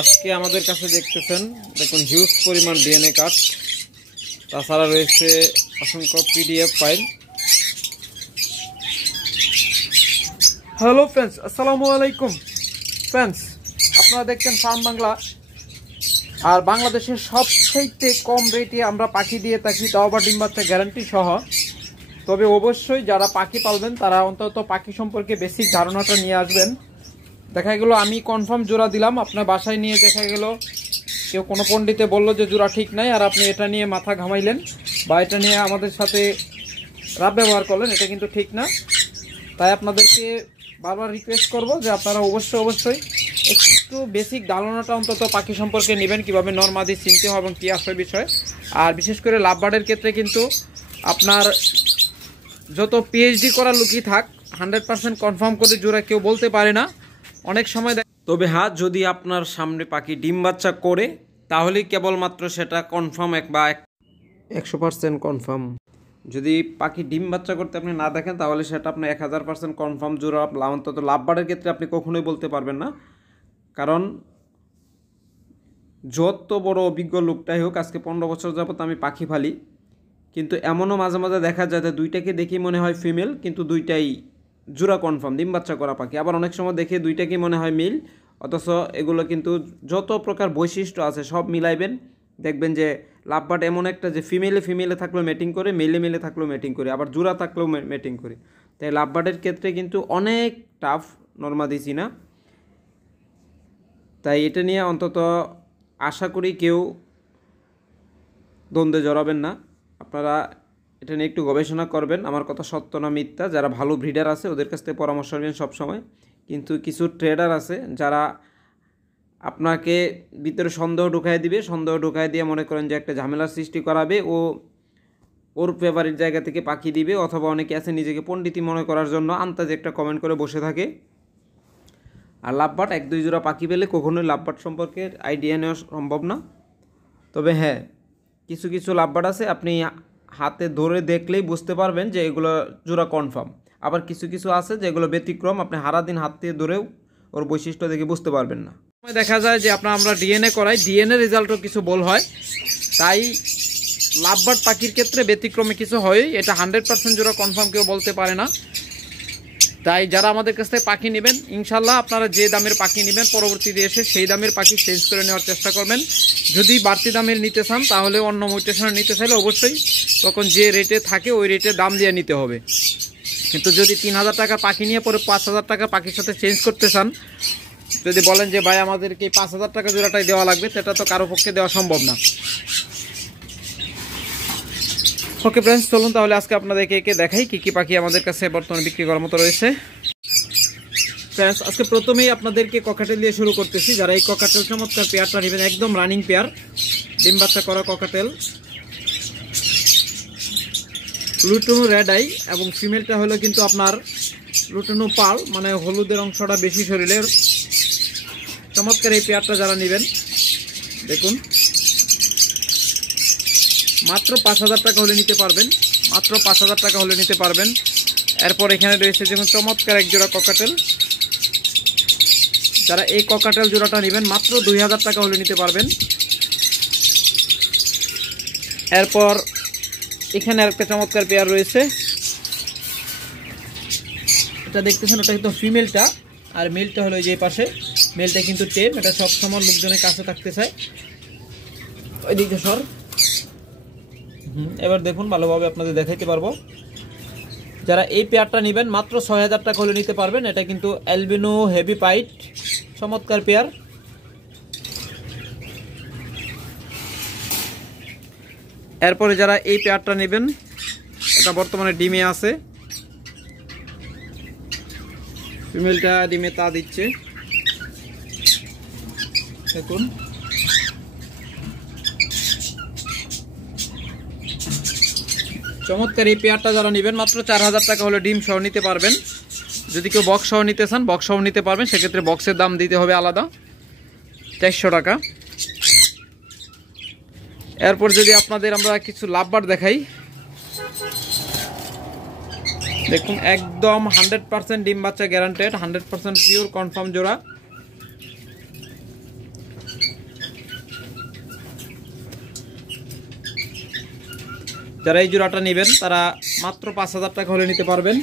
আজকে আমাদের কাছে দেখতেছেন, দেখুন হিউজ পরিমাণ ডিএনএ কার্ড, তাছাড়া রয়েছে অসংখ্য পিডিএফ ফাইল। হ্যালো ফ্রেন্ডস, আসসালামু আলাইকুম ফ্রেন্ডস। আপনারা দেখছেন ফার্ম বাংলা। আর বাংলাদেশের সবচেয়ে কম রেটে আমরা পাখি দিয়ে থাকি, তাও আবার ডিম বাচ্চা গ্যারান্টি সহ। তবে অবশ্যই যারা পাখি পালবেন তারা অন্তত পাখি সম্পর্কে বেসিক ধারণাটা নিয়ে আসবেন। দেখা গেল আমি কনফার্ম জোড়া দিলাম, আপনার বাসায় নিয়ে দেখা গেল কেউ কোনো পণ্ডিতে বললো যে জোড়া ঠিক নাই, আর আপনি এটা নিয়ে মাথা ঘামাইলেন বা এটা নিয়ে আমাদের সাথে রাব ব্যবহার করলেন, এটা কিন্তু ঠিক না। তাই আপনাদেরকে বারবার রিকোয়েস্ট করব যে আপনারা অবশ্যই একটু বেসিক ধারণাটা অন্তত পাখি সম্পর্কে নেবেন, কীভাবে নরমাদি চিনতে হবে এবং কী আসবে বিষয়। আর বিশেষ করে লাভবার্ডের ক্ষেত্রে কিন্তু আপনার যত পিএইচডি করা লুকই থাক, 100% কনফার্ম করে জোড়া কেউ বলতে পারে না অনেক সময়। তবে হ্যাঁ, যদি আপনার সামনে পাখি ডিম বাচ্চা করে তাহলেই কেবলমাত্র সেটা কনফার্ম বা 100% কনফার্ম। যদি পাখি ডিম বাচ্চা করতে আপনি না দেখেন তাহলে সেটা আপনার 1000% কনফার্ম জোড়া। অন্তত লাভবার্ডের ক্ষেত্রে আপনি কখনোই বলতে পারবেন না, কারণ যত বড় অভিজ্ঞ লোকটাই হোক, আজকে 15 বছর যাবত আমি পাখি ফালি, কিন্তু এমনও মাঝে মাঝে দেখা যায় যে দুইটাকে দেখি মনে হয় ফিমেল, কিন্তু দুইটাই জোড়া কনফার্ম ডিম বাচ্চা করা পাখি। আবার অনেক সময় দেখে দুইটাকে মনে হয় মিল, অথচ এগুলো কিন্তু যত প্রকার বৈশিষ্ট্য আছে সব মিলাইবেন, দেখবেন যে লাভবার্ড এমন একটা যে ফিমেলে থাকলেও ম্যাটিং করে, মেলে থাকলেও ম্যাটিং করে, আবার জোড়া থাকলেও ম্যাটিং করে। তাই লাভবার্ডের ক্ষেত্রে কিন্তু অনেক টাফ নরমাদি চিনা। তাই এটা নিয়ে অন্তত আশা করি কেউ দ্বন্দ্বে জড়াবেন না। আপনারা এটা নিয়ে একটু গবেষণা করবেন, আমার কথা সত্য না মিথ্যা। যারা ভালো ব্রিডার আছে ওদের কাছ থেকে পরামর্শ নেবেন সবসময়। কিন্তু কিছু ট্রেডার আছে যারা আপনাকে ভিতরে সন্দেহ ঢুকাই দিয়ে মনে করেন যে একটা ঝামেলার সৃষ্টি করাবে, ওর ফেভারিট জায়গা থেকে পাখি দিবে, অথবা অনেকে আছে নিজেকে পণ্ডিতি মনে করার জন্য আন্তাজে একটা কমেন্ট করে বসে থাকে। আর লাভবার্ড 1-2 জোড়া পাখি পেলে কখনোই লাভবার্ড সম্পর্কে আইডিয়া নেওয়া সম্ভব না। তবে হ্যাঁ, কিছু লাভবার্ড আছে আপনি হাতে ধরে দেখলেই বুঝতে পারবেন যে এগুলো জোড়া কনফার্ম। আবার কিছু আছে যেগুলো ব্যতিক্রম, আপনি সারাদিন হাত দিয়ে ধরেও ওর বৈশিষ্ট্য দেখে বুঝতে পারবেন না। দেখা যায় যে আমরা ডিএনএ করাই, ডিএনএ রেজাল্টও কিছু ভুল হয়। তাই লাভবার্ড পাখির ক্ষেত্রে ব্যতিক্রমে কিছু হয়, এটা 100% জোড়া কনফার্ম কেউ বলতে পারে না। তাই যারা আমাদের কাছ থেকে পাখি নেবেন, ইনশাল্লাহ আপনারা যে দামের পাখি নেবেন পরবর্তীতে এসে সেই দামের পাখি চেঞ্জ করে নেওয়ার চেষ্টা করবেন। যদি বাড়তি দামের নিতে চান তাহলে অন্য মিউটেশনে নিতে চাইলে অবশ্যই তখন যে রেটে থাকে ওই রেটে দাম দিয়ে নিতে হবে। কিন্তু যদি 3000 টাকা পাখি নিয়ে পরে 5000 টাকা পাখির সাথে চেঞ্জ করতে চান, যদি বলেন যে ভাই আমাদেরকে 5000 টাকা জোড়াটাই দেওয়া লাগবে, সেটা তো কারো পক্ষে দেওয়া সম্ভব না। ওকে ফ্রেন্ডস, চলুন তাহলে আজকে আপনাদেরকে দেখাই কি পাখি আমাদের কাছে বর্তমানে বিক্রি করার মতো রয়েছে। ফ্রেন্ডস, আজকে প্রথমেই আপনাদেরকে ককাটেল দিয়ে শুরু করতেছি। যারা এই ককাটেল চমৎকার পেয়ারটা নেবেন, একদম রানিং পেয়ার, ডিম বাচ্চা করা ককাটেল, লুটুনো রেড আই, এবং ফিমেলটা হলো কিন্তু আপনার লুটুনো পাল, মানে হলুদের অংশটা বেশি শরীরের। চমৎকার এই পেয়ারটা যারা নেবেন, দেখুন মাত্র 5000 টাকা হলে নিতে পারবেন, মাত্র 5000 টাকা হলে নিতে পারবেন। এরপর এখানে রয়েছে যেমন চমৎকার এক জোড়া ককাটেল। যারা এই ককাটেল জোড়াটা নেবেন মাত্র 2000 টাকা হলে নিতে পারবেন। এরপর এখানে আরেকটা চমৎকার পেয়ার রয়েছে, এটা দেখতেছেন, ওটা কিন্তু ফিমেলটা, আর মেলটা হলো যে পাশে, মেলটা কিন্তু টেম। এটা সবসময় লোকজনের কাছে থাকতে চায়। ওইদিকে সর, এবার দেখুন ভালোভাবে আপনাদের দেখাইতে পারবো। যারা এই পেয়ারটা নেবেন মাত্র 6000 টাকা হলে নিতে পারবেন। এটা কিন্তু অ্যালবিনো হেভি পাইট, চমৎকার পেয়ার। এরপরে যারা এই পেয়ারটা নেবেন, এটা বর্তমানে ডিমে আছে, ফিমেলটা ডিমে তা দিচ্ছে, দেখুন। চমৎকার এই পেয়ারটা যারা নেবেন মাত্র 4000 টাকা হলে ডিম সহ নিতে পারবেন। যদি কেউ বক্স সহ নিতে চান বক্স সহ নিতে পারবেন, সেক্ষেত্রে বক্সের দাম দিতে হবে আলাদা 400 টাকা। এরপর যদি আপনাদের আমরা কিছু লাভবার্ড দেখাই, দেখুন একদম 100% ডিম বাচ্চা গ্যারান্টেড, 100% পিওর কনফার্ম জোড়া। যারা এই জোড়াটা নেবেন তারা মাত্র 5000 টাকা হলে নিতে পারবেন।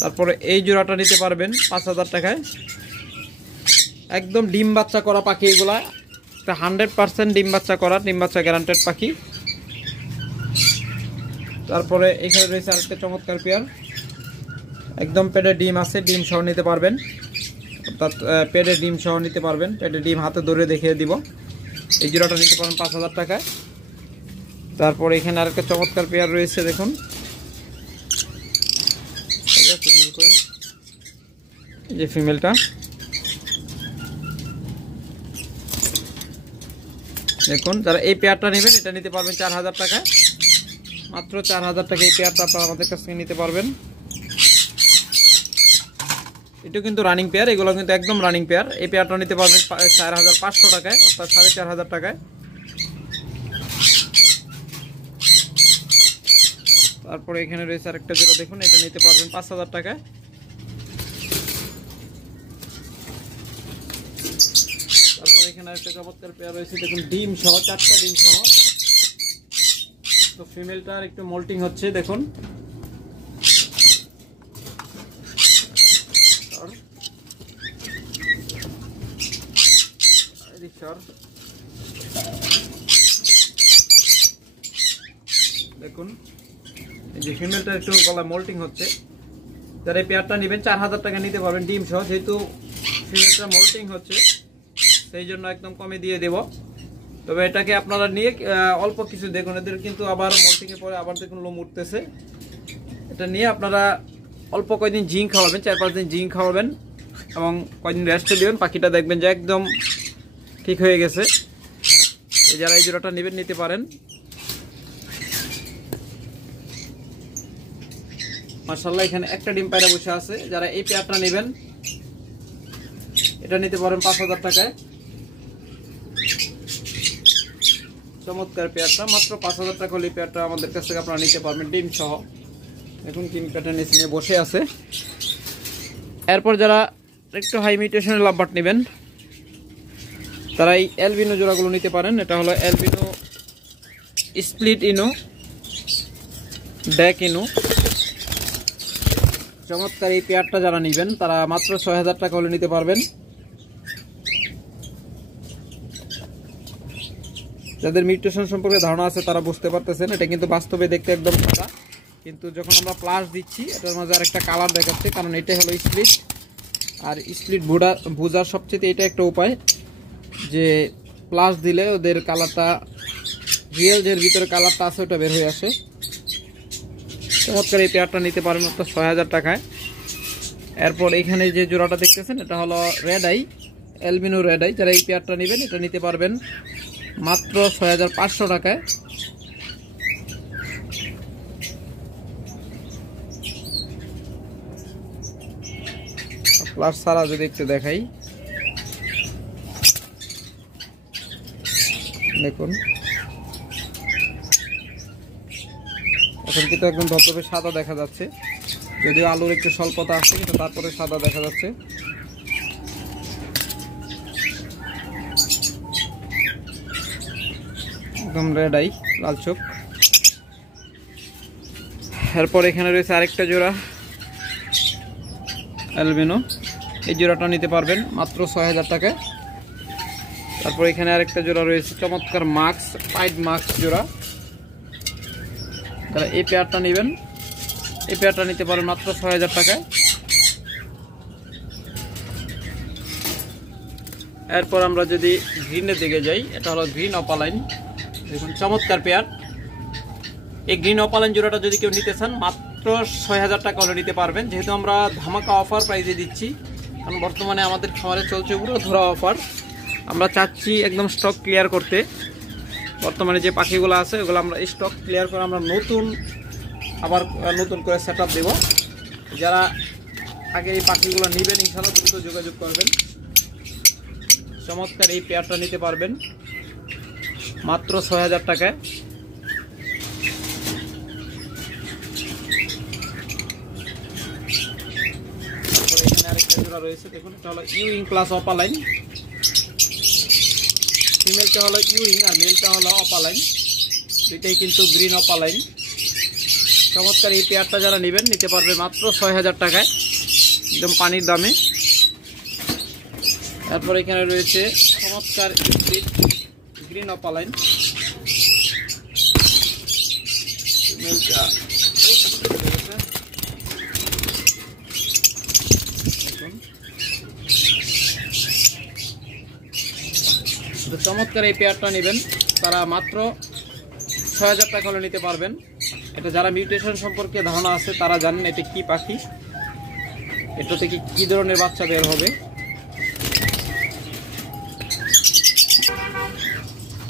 তারপরে এই জোড়াটা নিতে পারবেন 5000 টাকায়। একদম ডিম বাচ্চা করা পাখি এগুলা, 100% ডিম বাচ্চা করা, ডিম বাচ্চা গ্যারান্টেড পাখি। তারপরে এখানে রয়েছে আরেকটা চমৎকার পেয়ার, একদম পেটে ডিম আছে, ডিম সহ নিতে পারবেন, অর্থাৎ পেটে ডিম সহ নিতে পারবেন, পেটে ডিম হাতে ধরে দেখিয়ে দিব। এই জোড়াটা নিতে পারেন 5000 টাকায়। তারপরে এখানে আরেকটা চমৎকার পেয়ার রয়েছে, দেখুন এই যে ফিমেলটা, দেখুন। যারা এই পেয়ারটা নেবেন এটা নিতে পারবেন 4000 টাকায়, মাত্র 4000 টাকা এই পেয়ারটা আপনারা আমাদের কাছ থেকে নিতে পারবেন। এটা কিন্তু রানিং পেয়ার, এগুলো কিন্তু একদম রানিং পেয়ার। এই পেয়ারটা নিতে পারবেন 4500 টাকায়, অর্থাৎ 4500 টাকায়। তারপরে এখানে রয়েছে আরেকটা জোড়া, দেখুন এটা নিতে পারবেন 5000 টাকায়। তারপরে এখানে আরেকটা চমৎকার পেয়ার রয়েছে, দেখুন ডিম সহ, 4টা ডিম সহ। তো ফিমেলটার একটু মোল্টিং হচ্ছে, দেখুন। দেখুন এই যে ফিমেলটা একটু গলা মোল্টিং হচ্ছে। যারা এই পেয়ারটা নেবেন 4000 টাকা নিতে পারবেন ডিম সহ, যেহেতু ফিমেলটা মোল্টিং হচ্ছে সেই জন্য একদম কমে দিয়ে দেব। তবে এটাকে আপনারা নিয়ে অল্প কিছু, দেখুন এদের কিন্তু আবার মোল্টিং এর পরে আবার দেখুন লোম উঠতেছে। এটা নিয়ে আপনারা অল্প কয়েকদিন জিঙ্ক খাওয়াবেন, 4-5 দিন জিঙ্ক খাওয়াবেন এবং কয়েকদিন রেস্টে দেবেন, পাখিটা দেখবেন যে একদম ঠিক হয়ে গেছে। যারা এই জোড়াটা নেবেন নিতে পারেন। মাশাআল্লাহ এখানে একটা ডিম পায়রা বসে আছে। যারা এই পেয়ারটা নেবেন এটা নিতে পারেন 5000 টাকায়। চমৎকার পেয়ারটা, মাত্র 5000 টাকা হলে পেয়ারটা আমাদের কাছ থেকে আপনারা নিতে পারবেন ডিম সহ। এখন কিং প্যাটার্ন নিয়ে বসে আছে। এরপর যারা একটু হাই মিউটেশনের লাভবার্ড নেবেন তারা এই অ্যালবিনো জোড়াগুলো নিতে পারেন। এটা হলো অ্যালবিনো স্প্লিট ইনো, ব্যাক ইনো। চমৎকার এই পেয়ারটা যারা নেবেন তারা মাত্র 6000 টাকা হলে নিতে পারবেন। যাদের মিউটেশন সম্পর্কে ধারণা আছে তারা বুঝতে পারতেছেন, এটা কিন্তু বাস্তবে দেখতে একদম সাদা, কিন্তু যখন আমরা প্লাস দিচ্ছি এটার মাঝে আরেকটা কালার দেখাচ্ছে, কারণ এটাই হলো স্প্লিট। আর স্প্লিট বোঝার সবচেয়ে এটা একটা উপায় যে প্লাস দিলে ওদের কালারটা, রিয়েল যে ভিতরে কালারটা আছে ওটা বের হয়ে আসে। চমৎকার এই পেয়ারটা নিতে পারবেন মাত্র 6000 টাকায়। এরপর এখানে যে জোড়াটা দেখতেছেন এটা হলো red eye, albino red eye. যারা এই পেয়ারটা নেবেন এটা নিতে পারবেন মাত্র 6500 টাকায়। প্লাস ছাড়া যদি একটু দেখাই, দেখুন এখন কিন্তু একদম ধবধবে সাদা দেখা যাচ্ছে, যদিও আলুর একটু স্বল্পতা আছে কিন্তু তারপরে সাদা দেখা যাচ্ছে। একদম রেড আই, লাল চোখ। এরপর এখানে রয়েছে আরেকটা জোড়া অ্যালবিনো, এই জোড়াটা নিতে পারবেন মাত্র 6000 টাকায়। তারপর এখানে আরেকটা জোড়া রয়েছে চমৎকার মাক্স, পাইড মাক্স জোড়া। যারা এই পেয়ারটা নেবেন এই পেয়ারটা নিতে পারেন মাত্র 6000 টাকায়। এরপর আমরা যদি গ্রিনের দিকে যাই, এটা হলো গ্রিন অপালাইন। দেখুন চমৎকার পেয়ার। এই গ্রিন অপালাইন জোড়াটা যদি কেউ নিতে চান মাত্র 6000 টাকা হলে নিতে পারবেন, যেহেতু আমরা ধামাকা অফার প্রাইজে দিচ্ছি। কারণ বর্তমানে আমাদের খামারে চলছে পুরো ধরা অফার। আমরা চাচ্ছি একদম স্টক ক্লিয়ার করতে। বর্তমানে যে পাখিগুলো আছে ওগুলো আমরা স্টক ক্লিয়ার করে আমরা আবার নতুন করে সেট আপ দেবো। যারা আগে এই পাখিগুলো নেবেন ইনশাআল্লাহ দ্রুত যোগাযোগ করবেন। চমৎকার এই পেয়ারটা নিতে পারবেন মাত্র 6000 টাকায়। এখানে আরেকটা জোড়া রয়েছে, দেখুন এটা হলো ইউইং প্লাস অপালাইন। ফিমেলটা হলো ইউইং আর মেলটা হলো অপালাইন, দুইটাই কিন্তু গ্রিন অপালাইন। চমৎকার এই পেয়ারটা যারা নেবেন নিতে পারবে মাত্র 6000 টাকায়, একদম পানির দামে। তারপর এখানে রয়েছে চমৎকার গ্রিন অপালাইন, চমৎকার এই পেয়ারটা নেবেন তারা মাত্র 6000 টাকা হলে নিতে পারবেন। এটা যারা মিউটেশন সম্পর্কে ধারণা আছে তারা জানেন এটা কি পাখি, এটা থেকে কি ধরনের বাচ্চা বের হবে।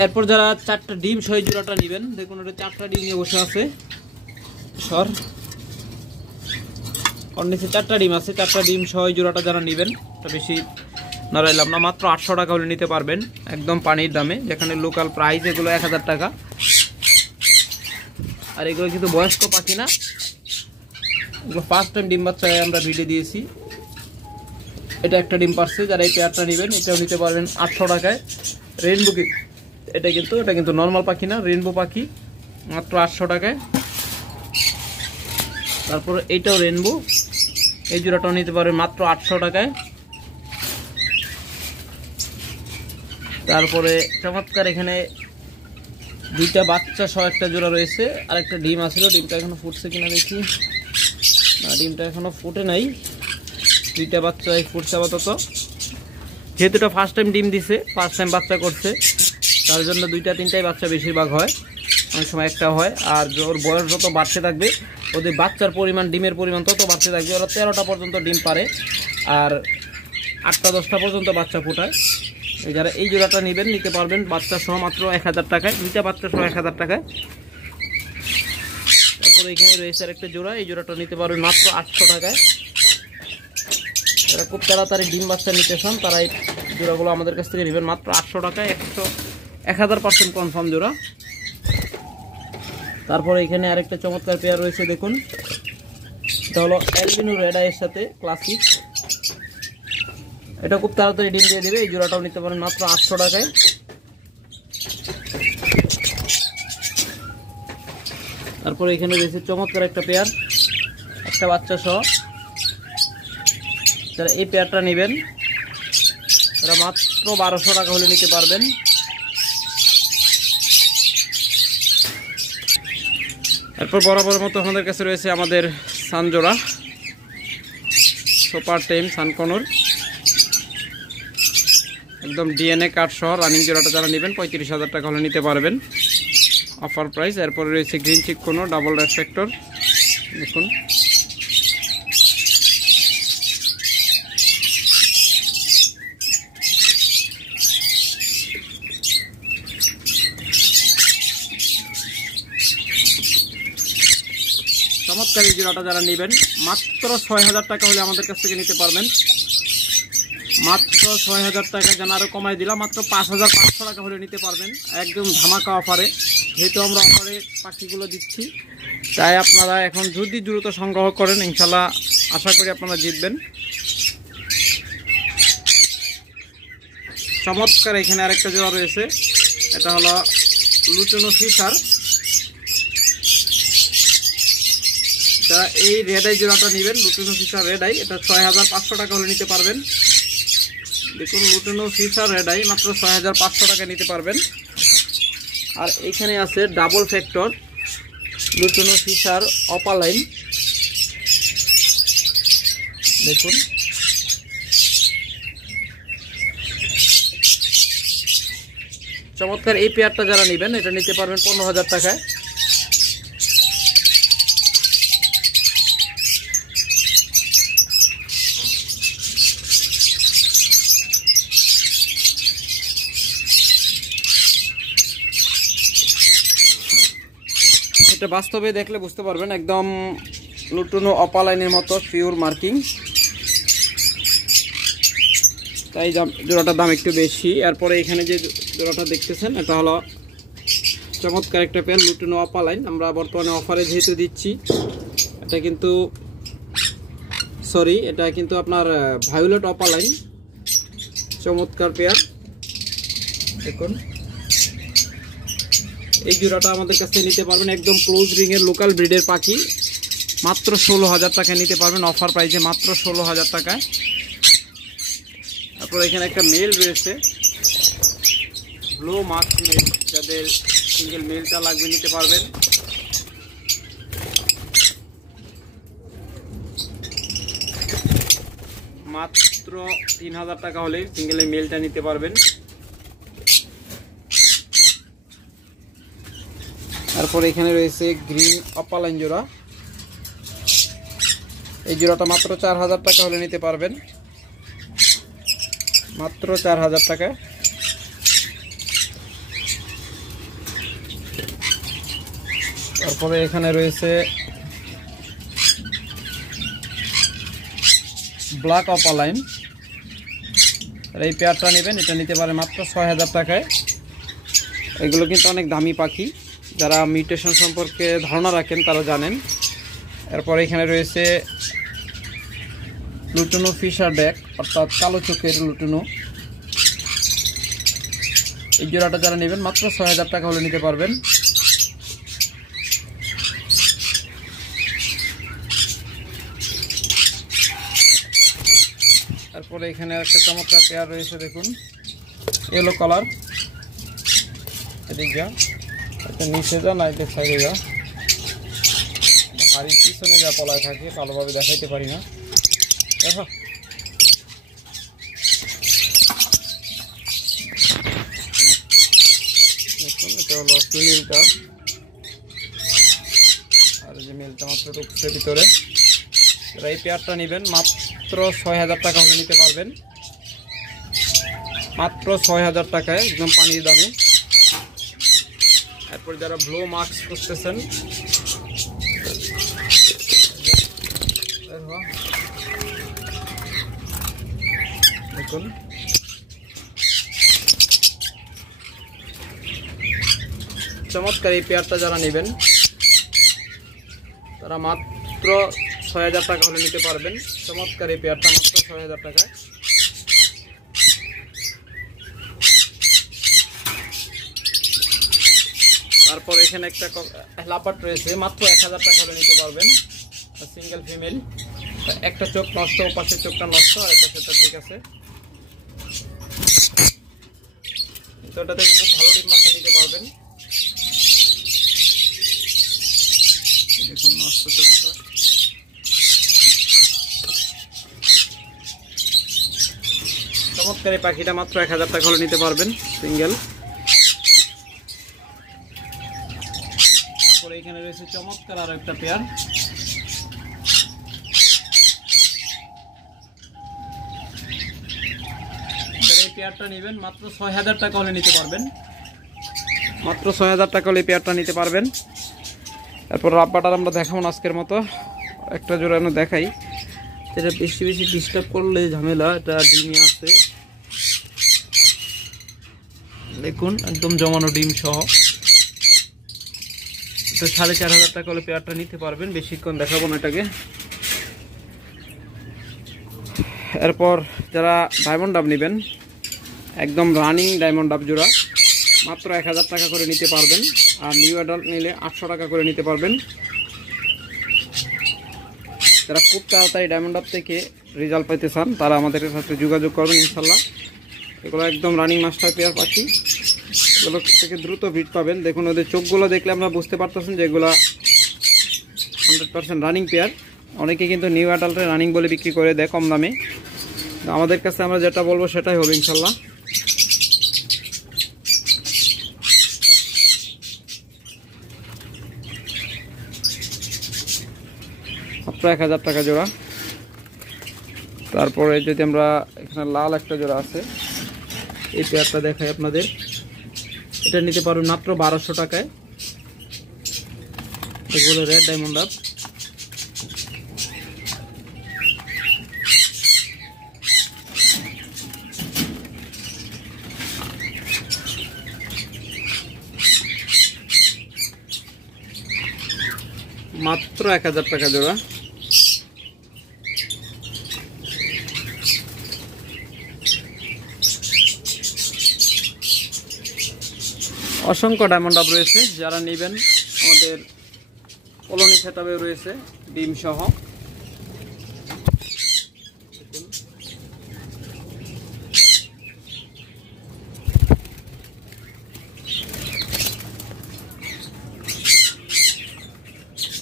এরপর যারা 4টা ডিম সহ জোড়াটা নেবেন, দেখুন এটা 4টা ডিম নিয়ে বসে আছে, সর নিচে 4টা ডিম আছে। 4টা ডিম সহ জোড়াটা যারা নেবেন, এটা বেশি নাড়াইলাম না, মাত্র 800 টাকা হলে নিতে পারবেন, একদম পানির দামে। যেখানে লোকাল প্রাইস এগুলো 1000 টাকা। আর এগুলো কিন্তু বয়স্ক পাখি না, এগুলো ফার্স্ট টাইম ডিম বাচ্চায় আমরা ভিডিও দিয়েছি। এটা একটা ডিম পারছে, যারা এই পেয়ারটা নেবেন এটাও নিতে পারবেন 800 টাকায়। রেইনবো, এটা কিন্তু নর্মাল পাখি না, রেইনবো পাখি, মাত্র 800 টাকায়। তারপর এইটাও রেইনবো, এই জোড়াটাও নিতে পারবেন মাত্র 800 টাকায়। তারপরে চমৎকার এখানে 2টা বাচ্চা সহ একটা জোড়া রয়েছে, আর একটা ডিম আসলো, ডিমটা এখনো ফুটছে কিনা দেখি, না ডিমটা এখনো ফুটে নাই। 2টা বাচ্চা ফুটছে আপাতত, যেহেতু এটা ফার্স্ট টাইম ডিম দিছে, ফার্স্ট টাইম বাচ্চা করছে, তার জন্য 2টা 3টাই বাচ্চা বেশিরভাগ হয়, অনেক সময় একটা হয়। আর ওর বয়স যত বাড়তে থাকবে ওদের বাচ্চার পরিমাণ, ডিমের পরিমাণ তত বাড়তে থাকবে। ওরা 13টা পর্যন্ত ডিম পারে আর 8টা 10টা পর্যন্ত বাচ্চা ফোটায়। যারা এই জোড়াটা নেবেন নিতে পারবেন বাচ্চা সহ মাত্র 1000 টাকায়, 2টা বাচ্চা সহ 1000 টাকায়। তারপরে এখানে রয়েছে আরেকটা জোড়া, এই জোড়াটা নিতে পারবেন মাত্র 800 টাকায়। যারা খুব তাড়াতাড়ি ডিম বাচ্চা নিতে চান তারা এই জোড়াগুলো আমাদের কাছ থেকে নেবেন মাত্র 800 টাকায়, 1000% কনফার্ম জোড়া। তারপরে এখানে আরেকটা চমৎকার পেয়ার রয়েছে, দেখুন এটা হলো অ্যালবিনো রেড আইয়ের সাথে ক্লাসিক, এটা খুব তাড়াতাড়ি ডিম দিয়ে দেবে। এই জোড়াটাও নিতে পারেন মাত্র 800 টাকায়। তারপরে এখানে রয়েছে চমৎকার একটা পেয়ার, একটা বাচ্চা সহ। যারা এই পেয়ারটা নেবেন তারা মাত্র 1200 টাকা হলে নিতে পারবেন। এরপর বরাবরের মতো আমাদের কাছে রয়েছে আমাদের সানজোড়া, সুপার টেম সানকনর, একদম ডিএনএ কার্ড সহ রানিং জোড়াটা যারা নেবেন 35,000 টাকা হলে নিতে পারবেন, অফার প্রাইস। এরপরে রয়েছে গ্রিন চিককোনো ডাবল রেসপেক্টর, দেখুন চমৎকার এই জোড়াটা যারা নেবেন মাত্র 6000 টাকা হলে আমাদের কাছ থেকে নিতে পারবেন, মাত্র 6000 টাকা। যেন আরো কমাই দিলাম, মাত্র 5500 টাকা হলে নিতে পারবেন, একদম ধামাকা অফারে। যেহেতু আমরা অফারে পাখিগুলো দিচ্ছি তাই আপনারা এখন যদি দ্রুত সংগ্রহ করেন ইনশাল্লাহ আশা করি আপনারা জিতবেন। চমৎকার এখানে আরেকটা জোড়া রয়েছে, এটা হলো লুটিনো ফিশার। যারা এই রেড আই জোড়াটা নেবেন, লুটিনো ফিশার রেড আই, এটা 6500 টাকা হলে নিতে পারবেন। দেখুন লুটিনো ফিশার রেড আই মাত্র 6500 টাকা নিতে পারবেন। আর এখানে আছে double factor lutino Fischer opaline, দেখুন চমৎকার এই পেয়ারটা যারা নেবেন এটা নিতে পারবেন 15000 টাকায়। এটা বাস্তবে দেখলে বুঝতে পারবেন একদম লুটিনো অপালাইনের মতো পিওর মার্কিং, তাই জোড়াটার দাম একটু বেশি। এরপরে এখানে যে জোড়াটা দেখতেছেন এটা হলো চমৎকার একটা পেয়ার লুটিনো অপালাইন, আমরা বর্তমানে অফারে যেহেতু দিচ্ছি। এটা কিন্তু আপনার ভায়োলেট অপালাইন, চমৎকার পেয়ার। দেখুন এই জোড়াটা আমাদের কাছে নিতে পারবেন একদম ক্লোজ রিং এর লোকাল ব্রিডের পাখি, মাত্র 16,000 টাকায় নিতে পারবেন, অফার প্রাইসে মাত্র 16,000 টাকায়। তারপর এখানে একটা মেল রয়েছে, ব্লু মাস্ক মেল, যাদের সিঙ্গেল মেলটা লাগবে নিতে পারবেন। মাত্র 3,000 টাকা হলে সিঙ্গেল মেলটা নিতে পারবেন। তারপর এখানে রয়েছে গ্রিন অপালাইন জোড়া, এই জোড়াটা মাত্র 4,000 টাকা হলে নিতে পারবেন, মাত্র 4,000 টাকা। তারপরে এখানে রয়েছে ব্ল্যাক অপালাইন, এই পেয়ারটা নেবেন, এটা নিতে পারে মাত্র 6,000 টাকায়। এগুলো কিন্তু অনেক দামি পাখি, যারা মিউটেশন সম্পর্কে ধারণা রাখেন তারা জানেন। এরপর এখানে রয়েছে লুটুনো ফিশার ব্যাক, অর্থাৎ কালো চোখের লুটুনো, এই জোড়াটা যারা নেবেন মাত্র 6,000 টাকা হলে নিতে পারবেন। তারপরে এখানে একটা চমৎকার পেয়ার রয়েছে, দেখুন ইয়েলো কালার, এদিক যা একটা নিচে যা না এদিক সাইডে যা, আর পিছনে যা পলায় থাকে ভালোভাবে দেখাইতে পারি না, দেখো দেখুন এটা হলো ফিমেলটা, আর যে মেলটা মাত্র টুকসের ভিতরে। এই পেয়ারটা নেবেন মাত্র 6,000 টাকা হলে নিতে পারবেন, মাত্র 6,000 টাকায় একদম পানির দামে। এরপর যারা ব্লু মাস্ক করতেছেন, দেখুন চমৎকার এই পেয়ারটা যারা নেবেন তারা মাত্র 6,000 টাকা হলে নিতে পারবেন, চমৎকার এই পেয়ারটা মাত্র 6,000 টাকায়। তারপর এখানে একটা লাপাট রয়েছে, মাত্র 1,000 টাকা হলে নিতে পারবেন, সিঙ্গেল ফিমেল, একটা চোখ নষ্ট, পাশের চোখটা নষ্ট, আর এটা সেটা ঠিক আছে। তো এটা থেকে খুব ভালো ডিম বাচ্চা নিতে পারবেন, দেখুন নষ্ট চোখটা। চমৎকার এই পাখিটা মাত্র 1,000 টাকা হলে নিতে পারবেন সিঙ্গেল। তারপরে এখানে রয়েছে চমৎকার আরো একটা পেয়ার, এই পেয়ারটা নেবেন মাত্র 6,000 টাকা হলে নিতে পারবেন, মাত্র 6,000 টাকা হলে এই পেয়ারটা নিতে পারবেন। তারপর রাব্বাটার আমরা দেখাবো আজকের মতো, একটা জোড়ানো দেখাই, এটা বেশি বেশি ডিস্টার্ব করলে ঝামেলা। এটা ডিমই আছে, দেখুন একদম জমানো ডিম সহ, এটা 4,500 টাকা হলে পেয়ারটা নিতে পারবেন, বেশিক্ষণ দেখাবো না এটাকে। এরপর যারা ডায়মন্ড ডাব নেবেন, একদম রানিং ডায়মন্ড ডাব জোড়া, মাত্র 1,000 টাকা করে নিতে পারবেন, আর নিউ অ্যাডাল্ট নিলে 800 টাকা করে নিতে পারবেন। যারা খুব তাড়াতাড়ি ডায়মন্ড ডাব থেকে রেজাল্ট পাইতে চান তারা আমাদের সাথে যোগাযোগ করবেন ইনশাল্লাহ। এগুলো একদম রানিং মাস্টার পেয়ার পাখি, এগুলো থেকে দ্রুত ব্রিড পাবেন। দেখুন ওদের চোখগুলো দেখলে আমরা বুঝতে পারতেছেন যে এগুলো 100% রানিং পেয়ার। অনেকে কিন্তু নিউ অ্যাডাল্টে রানিং বলে বিক্রি করে দেয় কম দামে, আমাদের কাছে আমরা যেটা বলবো সেটাই হবে ইনশাল্লাহ। মাত্র 1,000 টাকা জোড়া। তারপরে যদি আমরা এখানে লাল একটা জোড়া আছে, এই পেয়ারটা দেখাই আপনাদের, এটা নিতে পারবেন মাত্র 1,200 টাকায়, এগুলো রেড ডায়মন্ড আপ। মাত্র 1,000 টাকা জোড়া। অসংখ্য ডায়মন্ড ডাব রয়েছে, যারা নেবেন আমাদের কলোনি সেটআপে রয়েছে ডিম সহ।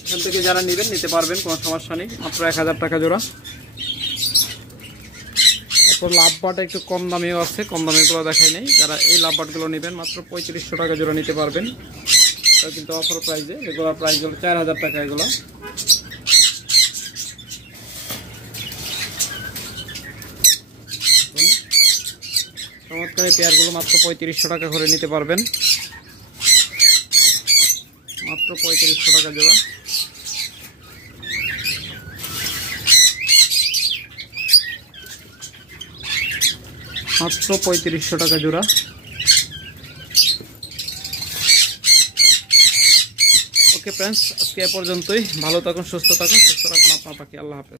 এখান থেকে যারা নেবেন নিতে পারবেন, কোনো সমস্যা নেই, মাত্র 1000 টাকা জোড়া। তারপর লাভ বাট একটু কম দামেও আছে, কম দামেগুলো দেখাই নেই। যারা এই লাভ বাটগুলো নেবেন মাত্র 3500 টাকা জোড়া নিতে পারবেন। এটা কিন্তু অফার প্রাইসে, রেগুলার প্রাইস হলো 4000 টাকা এগুলো। চমৎকার এই পেয়ারগুলো মাত্র 3500 টাকা করে নিতে পারবেন, মাত্র 3500 টাকা জোড়া। মাত্র 3500 টাকা জোড়া। ওকে ফ্রেন্ডস, আজকে এ পর্যন্তই। ভালো থাকুন, সুস্থ থাকুন, সুস্থ রাখুন আপনার পাখি। আল্লাহ হাফেজ।